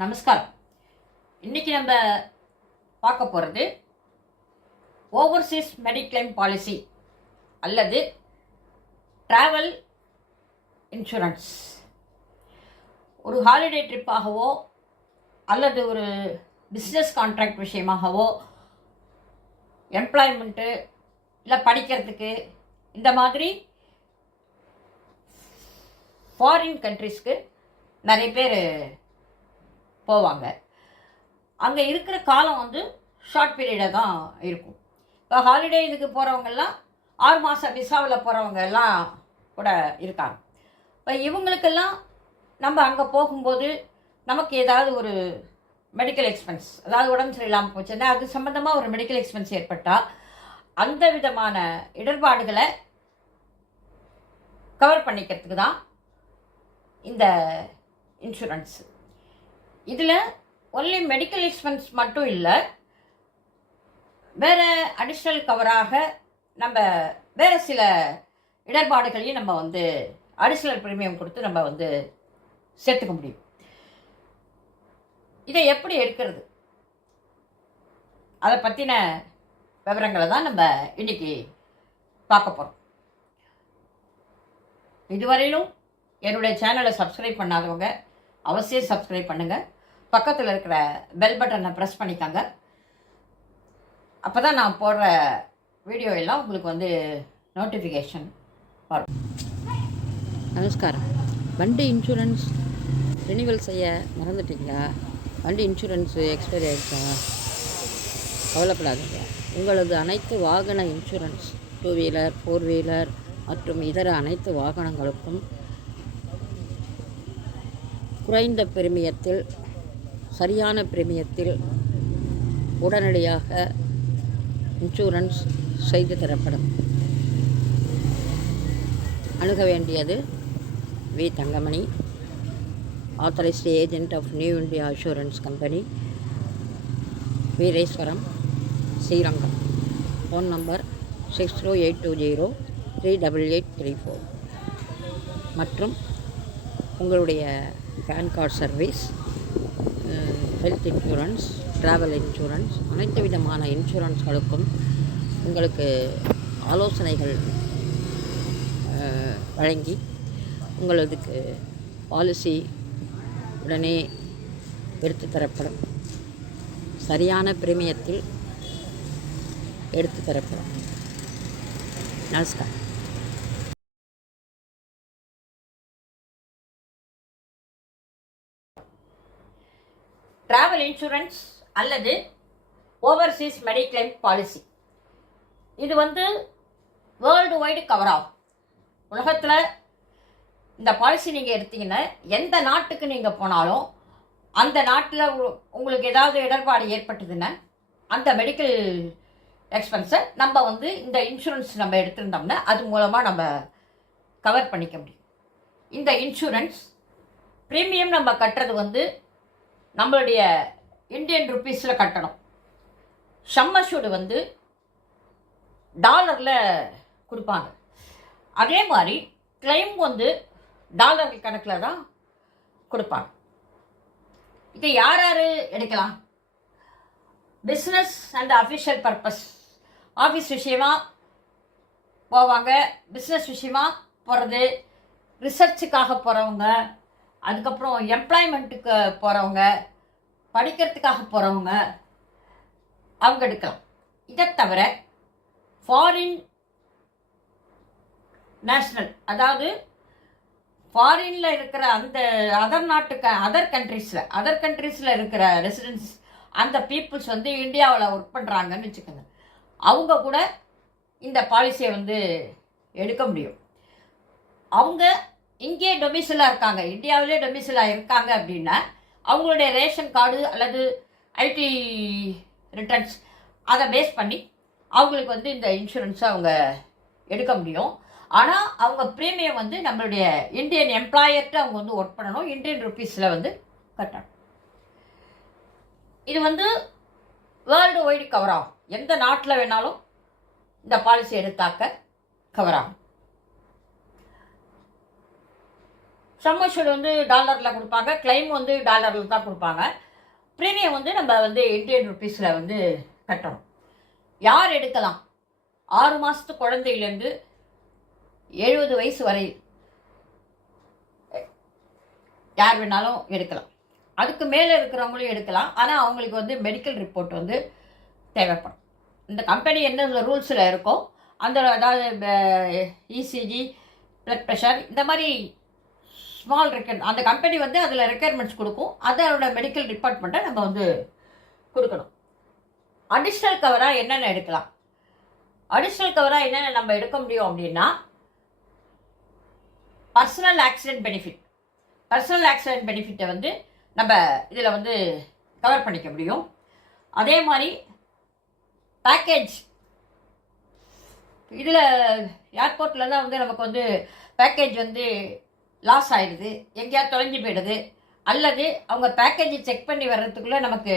நமஸ்காரம். இன்னைக்கு நம்ம பார்க்க போகிறது ஓவர்சீஸ் மெடிக்ளைம் பாலிசி அல்லது ட்ராவல் இன்சூரன்ஸ். ஒரு ஹாலிடே ட்ரிப்பாகவோ அல்லது ஒரு பிஸ்னஸ் கான்ட்ராக்ட் விஷயமாகவோ, எம்ப்ளாய்மெண்ட்டு இல்லை படிக்கிறதுக்கு, இந்த மாதிரி ஃபாரின் கண்ட்ரிஸ்க்கு நிறைய பேர் போவாங்க. அங்கே இருக்கிற காலம் ஷார்ட் பீரியடாக தான் இருக்கும். இப்போ ஹாலிடே இதுக்கு போகிறவங்கெல்லாம் 6 மாதம் விசாவில் போகிறவங்க எல்லாம் கூட இருக்காங்க. இப்போ இவங்களுக்கெல்லாம் நம்ம அங்கே போகும்போது நமக்கு ஏதாவது ஒரு மெடிக்கல் எக்ஸ்பென்ஸ், அதாவது உடம்பு சரியில்லாமல் போச்சுன்னா அது சம்மந்தமாக ஒரு மெடிக்கல் எக்ஸ்பென்ஸ் ஏற்பட்டால் அந்த விதமான இடர்பாடுகளை கவர் பண்ணிக்கிறதுக்கு தான் இந்த இன்சூரன்ஸ். இதில் ஒன்லி மெடிக்கல் எக்ஸ்பென்ஸ் மட்டும் இல்லை, வேறு அடிஷ்னல் கவராக நம்ம வேறு சில இடர்பாடுகளையும் நம்ம அடிஷ்னல் ப்ரீமியம் கொடுத்து நம்ம சேர்த்துக்க முடியும். இதை எப்படி எடுக்கிறது, அதை பற்றின விவரங்களை தான் நம்ம இன்றைக்கி பார்க்க போகிறோம். இதுவரையிலும் என்னுடைய சேனலை சப்ஸ்கிரைப் பண்ணாதவங்க அவசியம் சப்ஸ்கிரைப் பண்ணுங்கள். பக்கத்தில் இருக்கிற பெல் பட்டனை ப்ரெஸ் பண்ணிக்காங்க. அப்போ தான் நான் போடுற வீடியோ எல்லாம் உங்களுக்கு நோட்டிஃபிகேஷன் வரும். நமஸ்காரம். வண்டி இன்சூரன்ஸ் ரினிவல் செய்ய மறந்துட்டீங்களா? வண்டி இன்சூரன்ஸு எக்ஸ்பைரி ஆகிடுச்சா? கவலைப்படாதீங்க. உங்களது அனைத்து வாகன இன்சூரன்ஸ் 2 வீலர் 4 வீலர் மற்றும் இதர அனைத்து வாகனங்களுக்கும் குறைந்த பிரீமியத்தில், சரியான பிரீமியத்தில் உடனடியாக இன்சூரன்ஸ் செய்து தரப்படும். அணுக வேண்டியது V. Thangamani, authorised agent of New India Assurance company, Veereswaram, Srirangam. Phone number 6082038834 மற்றும் உங்களுடைய PAN card service, health insurance, travel insurance, அனைத்து விதமான இன்சூரன்ஸ்களுக்கும் உங்களுக்கு ஆலோசனைகள் வழங்கி உங்களதுக்கு பாலிசி உடனே எடுத்து தரப்படும். சரியான பிரீமியத்தில் எடுத்து தரப்படும். நமஸ்காரம். ட்ராவல் இன்சூரன்ஸ் அல்லது ஓவர்சீஸ் மெடிக்ளைம் பாலிசி, இது வேர்ல்டு வைடு கவர் ஆகும். உலகத்தில் இந்த பாலிசி நீங்கள் எடுத்தீங்கன்னா எந்த நாட்டுக்கு நீங்கள் போனாலும் அந்த நாட்டில் உங்களுக்கு ஏதாவது இடர்பாடு ஏற்பட்டதுன்னா அந்த மெடிக்கல் எக்ஸ்பென்ஸை நம்ம இந்த இன்சூரன்ஸ் நம்ம எடுத்திருந்தோம்னா அது மூலமாக நம்ம கவர் பண்ணிக்க முடியும். இந்த இன்சூரன்ஸ் ப்ரீமியம் நம்ம கட்டுறது நம்மளுடைய இந்தியன் ருப்பீஸில் கட்டணும். சம்மஷூடு டாலரில் கொடுப்பாங்க. அதே மாதிரி கிளைம் டாலர் கணக்கில் தான் கொடுப்பாங்க. இதை யார் யார் எடுக்கலாம்? Business and official purpose, office விஷயமாக போவாங்க, பிஸ்னஸ் விஷயமாக போகிறது, ரிசர்ச்சுக்காக போகிறவங்க, அதுக்கப்புறம் எம்ப்ளாய்மெண்ட்டுக்கு போகிறவங்க, படிக்கிறதுக்காக போகிறவங்க, அவங்க எடுக்கலாம். இதை தவிர ஃபாரின் நேஷ்னல், அதாவது ஃபாரினில் இருக்கிற அந்த அதர் கண்ட்ரீஸில் இருக்கிற ரெசிடென்ட்ஸ், அந்த பீப்புள்ஸ் இந்தியாவில் ஒர்க் பண்ணுறாங்கன்னு வச்சுக்கோங்க, அவங்க கூட இந்த பாலிசியை எடுக்க முடியும். அவங்க இங்கே டொமிசிலாக இருக்காங்க, இந்தியாவிலே டொமிசிலாக இருக்காங்க அப்படின்னா அவங்களுடைய ரேஷன் கார்டு அல்லது ஐடி ரிட்டர்ன்ஸ் அதை பேஸ் பண்ணி அவங்களுக்கு இந்த இன்சூரன்ஸை அவங்க எடுக்க முடியும். ஆனால் அவங்க ப்ரீமியம் நம்மளுடைய இந்தியன் எம்ப்ளாயர்கிட்ட அவங்க ஒர்க் பண்ணணும், இந்தியன் ருப்பீஸில் கட்டணும். இது வேர்ல்டு வைடு கவர் ஆகும். எந்த நாட்டில் வேணாலும் இந்த பாலிசி எடுத்தாக்க கவர் ஆகும். சம்மர்ஷூட் வந்து டாலரில் கொடுப்பாங்க, கிளைம் வந்து டாலரில் தான் கொடுப்பாங்க. ப்ரீமியம் வந்து நம்ம வந்து இந்தியன் ருப்பீஸில் வந்து கட்டணும். யார் எடுக்கலாம்? 6 மாதத்து குழந்தையிலேருந்து 70 வயசு வரை யார் வேணாலும் எடுக்கலாம். அதுக்கு மேலே இருக்கிறவங்களும் எடுக்கலாம். ஆனால் அவங்களுக்கு வந்து மெடிக்கல் ரிப்போர்ட் வந்து தேவைப்படும். இந்த கம்பெனி என்ன ரூல்ஸில் இருக்கோ அந்த, அதாவது இசிஜி, பிளட் ப்ரெஷர், இந்த மாதிரி ஸ்மால் அந்த கம்பெனி வந்து அதில் ரெக்குயர்மெண்ட்ஸ் கொடுக்கும். அதோட மெடிக்கல் டிபார்ட்மெண்ட்டை நம்ம வந்து கொடுக்கணும். அடிஷ்னல் கவராக என்னென்ன எடுக்கலாம்? அடிஷ்னல் கவராக என்னென்ன நம்ம எடுக்க முடியும் அப்படின்னா, personal accident benefit. Personal accident பெனிஃபிட்டை வந்து நம்ம இதில் வந்து கவர் பண்ணிக்க முடியும். அதே மாதிரி பேக்கேஜ், இதில் ஏர்போர்ட்டில் தான் வந்து நமக்கு வந்து பேக்கேஜ் வந்து லாஸ் ஆகிடுது, எங்கேயாவது தொலைஞ்சு போயிடுது, அல்லது அவங்க பேக்கேஜை செக் பண்ணி வர்றதுக்குள்ளே நமக்கு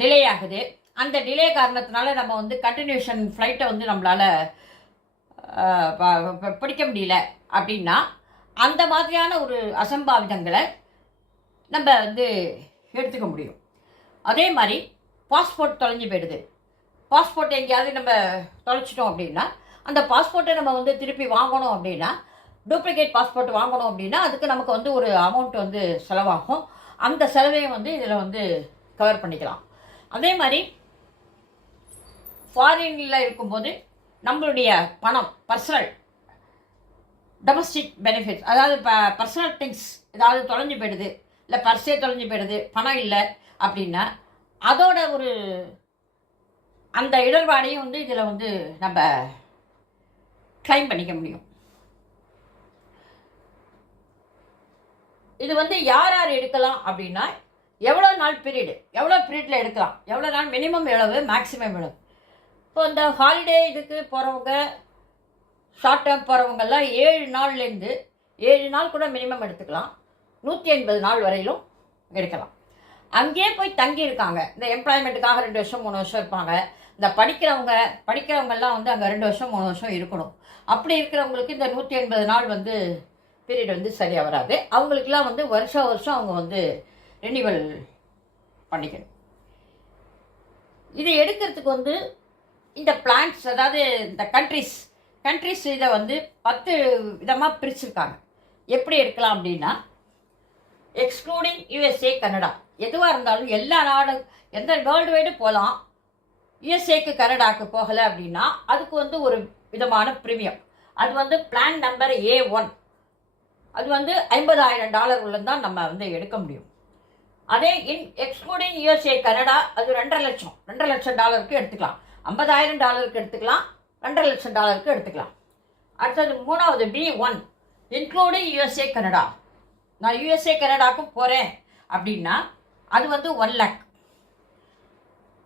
டிலே ஆகுது. அந்த டிலே காரணத்தினால நம்ம வந்து கண்டினியூஷன் ஃப்ளைட்டை வந்து நம்மளால் பிடிக்க முடியல அப்படின்னா, அந்த மாதிரியான ஒரு அசம்பாவிதங்களை நம்ம வந்து எடுத்துக்க முடியும். அதே மாதிரி பாஸ்போர்ட் தொலைஞ்சு போயிடுது. பாஸ்போர்ட் எங்கேயாவது நம்ம தொலைச்சிட்டோம் அப்படின்னா, அந்த பாஸ்போர்ட்டை நம்ம வந்து திருப்பி வாங்கணும் அப்படின்னா, டூப்ளிகேட் பாஸ்போர்ட் வாங்கணும் அப்படின்னா அதுக்கு நமக்கு வந்து ஒரு அமௌண்ட் வந்து செலவாகும். அந்த செலவையும் வந்து இதில் வந்து கவர் பண்ணிக்கலாம். அதே மாதிரி ஃபாரினில் இருக்கும்போது நம்மளுடைய பணம், பர்சனல் டொமஸ்டிக் பெனிஃபிட்ஸ், அதாவது பர்சனல் திங்ஸ் ஏதாவது தொலைஞ்சு போயிடுது, இல்லை பர்ஸே தொலைஞ்சு போயிடுது, பணம் இல்லை அப்படின்னா அதோட ஒரு அந்த இடர்பாடையும் வந்து இதில் வந்து நம்ம கிளைம் பண்ணிக்க முடியும். இது வந்து யார் யார் எடுக்கலாம் அப்படின்னா, எவ்வளோ நாள் பீரியடு, எவ்வளோ பீரியடில் எடுக்கலாம், எவ்வளோ நாள், மினிமம் எவ்வளவு, மேக்ஸிமம் எவ்வளவு. இப்போ இந்த ஹாலிடே இதுக்கு போகிறவங்க, ஷார்ட் டேர்ம் போகிறவங்கெல்லாம் 7 நாள்லேருந்து 7 நாள் கூட மினிமம் எடுத்துக்கலாம். 180 நாள் வரையிலும் எடுக்கலாம். அங்கேயே போய் தங்கி இருக்காங்க, இந்த எம்ப்ளாய்மெண்ட்டுக்காக 2 வருஷம் 3 வருஷம் இருப்பாங்க. இந்த படிக்கிறவங்கெல்லாம் வந்து அங்கே 2 வருஷம் 3 வருஷம் இருக்கணும். அப்படி இருக்கிறவங்களுக்கு இந்த 180 நாள் வந்து பீரியட் வந்து சரியாக வராது. அவங்களுக்கெல்லாம் வந்து வருஷம் அவங்க வந்து ரெனிவல் பண்ணிக்கணும். இதை எடுக்கிறதுக்கு வந்து இந்த பிளான்ஸ், அதாவது இந்த கண்ட்ரிஸ் இதை வந்து 10 விதமாக பிரிச்சுருக்காங்க. எப்படி எடுக்கலாம் அப்படின்னா, எக்ஸ்க்ளூடிங் யூஎஸ்ஏ, கனடா, எதுவாக இருந்தாலும் எல்லா நாடும், எந்த வேர்ல்டு வைடு போகலாம். யூஎஸ்ஏக்கு கனடாவுக்கு போகலை அப்படின்னா அதுக்கு வந்து ஒரு விதமான ப்ரீமியம். அது வந்து பிளான் நம்பர் A1. அது வந்து $50,000 உள்ள தான் நம்ம வந்து எடுக்க முடியும். அதே எக்ஸ்க்ளூடிங் யூஎஸ்ஏ கனடா, அது $2.5 லட்சம் எடுத்துக்கலாம். $50,000 எடுத்துக்கலாம், $2.5 லட்சம் எடுத்துக்கலாம். அடுத்தது 3வது B1, இன்க்ளூடிங் யூஎஸ்ஏ கனடா. நான் யூஎஸ்ஏ கனடாக்கும் போகிறேன் அப்படின்னா அது வந்து 1 lakh.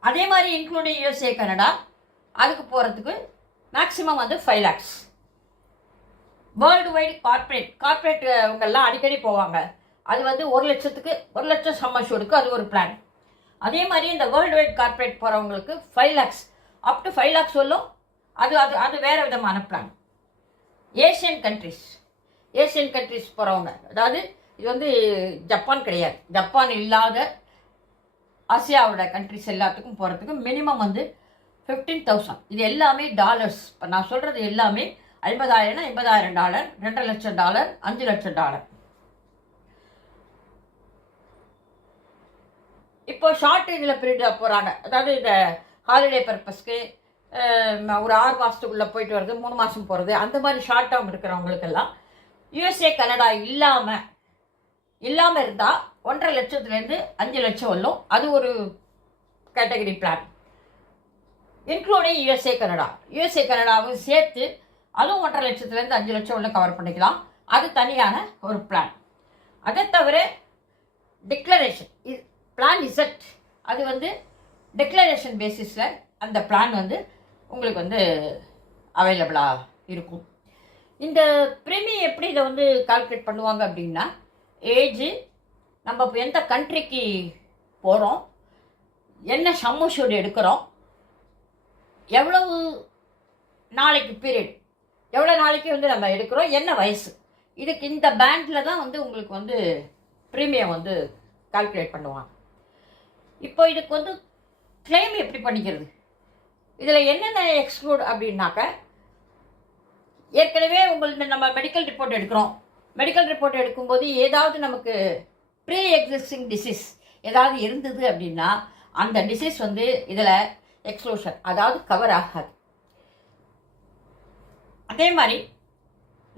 அதே மாதிரி இன்க்ளூடிங் யூஎஸ்ஏ கனடா அதுக்கு போகிறதுக்கு மேக்ஸிமம் வந்து 5 lakhs. வேர்ல்டு வைடு கார்ப்பரேட் இவங்கெல்லாம் அடிக்கடி போவாங்க. அது வந்து 1 லட்சம் சம்மர்ஷூடுக்கு அது ஒரு பிளான். அதே மாதிரி இந்த வேர்ல்டு வைட் கார்ப்பரேட் போகிறவங்களுக்கு 5 lakhs, அப் டு 5 lakhs சொல்லும். அது அது அது வேறு விதமான பிளான். ஏஷியன் கண்ட்ரிஸ் போகிறவங்க, அதாவது இது வந்து ஜப்பான் கிடையாது, ஜப்பான் இல்லாத ஆசியாவோட கண்ட்ரிஸ் எல்லாத்துக்கும் போகிறதுக்கு மினிமம் வந்து 15,000. இது எல்லாமே டாலர்ஸ். இப்போ நான் சொல்கிறது எல்லாமே $50,000, $50,000, $2 லட்சம், $5 லட்சம். இப்போ ஷார்ட் இதில் பீரியட் போகிறாங்க, அதாவது இந்த ஹாலிடே பர்பஸ்க்கு ஒரு 6 மாதத்துக்குள்ளே போயிட்டு வருது, 3 மாதம் போகிறது, அந்த மாதிரி ஷார்ட் டேர்ம் இருக்கிறவங்களுக்கெல்லாம் யூஎஸ்ஏ கனடா இல்லாமல் இருந்தால் 1.5 லட்சத்துலேருந்து 5 லட்சம் வரலும். அது ஒரு கேட்டகரி பிளான். இன்க்ளூடிங் யூஎஸ்ஏ கனடாவும் சேர்த்து அதுவும் 1.5 லட்சத்துலேருந்து 5 லட்சம் உள்ள கவர் பண்ணிக்கலாம். அது தனியான ஒரு பிளான். அதை தவிர டிக்ளரேஷன் பிளான் இசட், அது வந்து டிக்ளரேஷன் பேசிஸில் அந்த பிளான் வந்து உங்களுக்கு வந்து அவைலபிளாக இருக்கும். இந்த ப்ரீமியம் எப்படி இதை வந்து கால்குலேட் பண்ணுவாங்க அப்படின்னா, ஏஜ், நம்ம இப்போ எந்த கண்ட்ரிக்கு போகிறோம், என்ன சம்மர்ஷூட் எடுக்கிறோம், எவ்வளவு நாளைக்கு பீரியட், எவ்வளோ நாளைக்கு வந்து நம்ம எடுக்கிறோம், என்ன வயசு, இதுக்கு இந்த பேண்டில் தான் வந்து உங்களுக்கு வந்து ப்ரீமியம் வந்து கால்குலேட் பண்ணுவாங்க. இப்போ இதுக்கு வந்து கிளைம் எப்படி பண்ணிக்கிறது? இதில் என்னென்ன எக்ஸ்க்ளூட் அப்படின்னாக்க, ஏற்கனவே உங்களுக்கு நம்ம மெடிக்கல் ரிப்போர்ட் எடுக்கிறோம். மெடிக்கல் ரிப்போர்ட் எடுக்கும்போது ஏதாவது நமக்கு ப்ரீ எக்ஸிஸ்டிங் டிசீஸ் ஏதாவது இருந்தது அப்படின்னா அந்த டிசீஸ் வந்து இதில் எக்ஸ்க்ளூஷன், அதாவது கவர் ஆகாது. அதே மாதிரி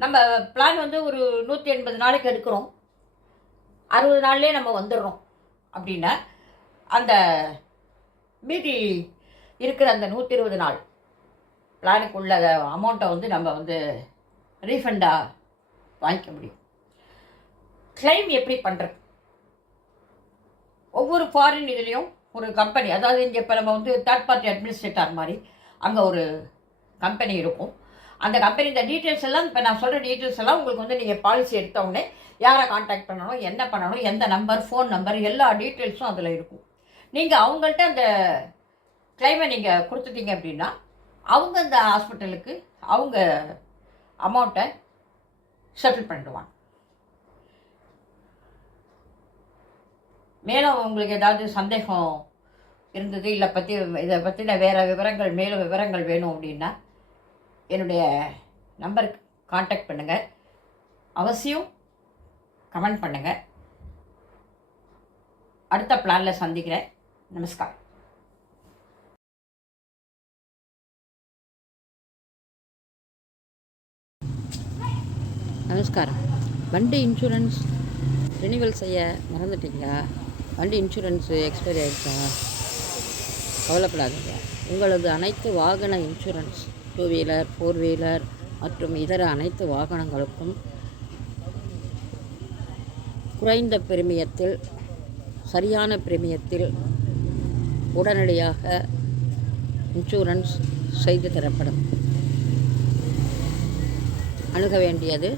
நம்ம பிளான் வந்து ஒரு 180 நாளைக்கு எடுக்கிறோம், 60 நாள்லேயே நம்ம வந்துடுறோம் அப்படின்னா அந்த மீதி இருக்கிற அந்த 120 நாள் பிளானுக்கு உள்ள அமௌண்ட்டை வந்து நம்ம வந்து ரீஃபண்டாக வாங்கிக்க முடியும். கிளைம் எப்படி பண்ணுறது? ஒவ்வொரு ஃபாரின் இதுலேயும் ஒரு கம்பெனி, அதாவது இங்கே இப்போ நம்ம வந்து தேர்ட் பார்ட்டி அட்மினிஸ்ட்ரேட்டர் மாதிரி அங்கே ஒரு கம்பெனி இருக்கும். அந்த கம்பெனி இந்த டீட்டெயில்ஸ் எல்லாம், இப்போ நான் சொல்கிற டீட்டெயில்ஸ் எல்லாம் உங்களுக்கு வந்து நீங்கள் பாலிசி எடுத்த உடனே யாரை காண்டாக்ட் பண்ணணும், என்ன பண்ணணும், எந்த நம்பர், ஃபோன் நம்பர், எல்லா டீட்டெயில்ஸும் அதில் இருக்கும். நீங்கள் அவங்கள்ட்ட அந்த கிளைமை நீங்கள் கொடுத்துட்டீங்க அப்படின்னா அவங்க அந்த ஹாஸ்பிட்டலுக்கு அவங்க அமௌண்ட்டை செட்டில் பண்ணிடுவாங்க. மேலும் உங்களுக்கு ஏதாவது சந்தேகம் இருந்தது இல்லை இதை பற்றின வேறு விவரங்கள், மேலும் விவரங்கள் வேணும் அப்படின்னா என்னுடைய நம்பருக்கு காண்டாக்ட் பண்ணுங்கள். அவசியம் கமெண்ட் பண்ணுங்கள். அடுத்த பிளானில் சந்திக்கிறேன். நமஸ்காரம். நமஸ்காரம். வண்டி இன்சூரன்ஸ் ரினிவல் செய்ய மறந்துட்டீங்களா? வண்டி இன்சூரன்ஸு எக்ஸ்பைரி ஆகிடுச்சா? கவலைப்படாதீங்க. உங்களது அனைத்து வாகன இன்சூரன்ஸ், 2 வீலர் 4 வீலர் மற்றும் இதர அனைத்து வாகனங்களுக்கும் குறைந்த பிரீமியத்தில், சரியான பிரீமியத்தில் உடனடியாக இன்சூரன்ஸ் செய்து தரப்படும். அணுக வேண்டியது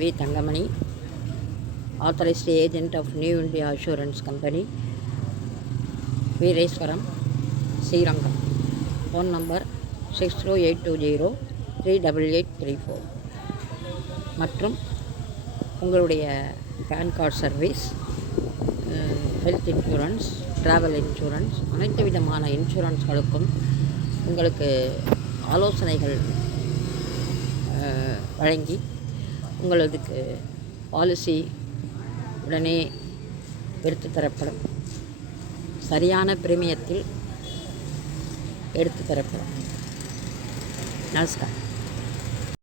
V. Thangamani, authorised agent of New India Assurance company, Veereswaram, Srirangam. Phone number 6082038834 மற்றும் உங்களுடைய PAN card service, health insurance, travel insurance, அனைத்து விதமான இன்சூரன்ஸ்களுக்கும் உங்களுக்கு ஆலோசனைகள் வழங்கி உங்களதுக்கு பாலிசி உடனே எடுத்து தரப்படும். சரியான பிரீமியத்தில் எடுத்து தரப்படும். நமஸ்காரம்.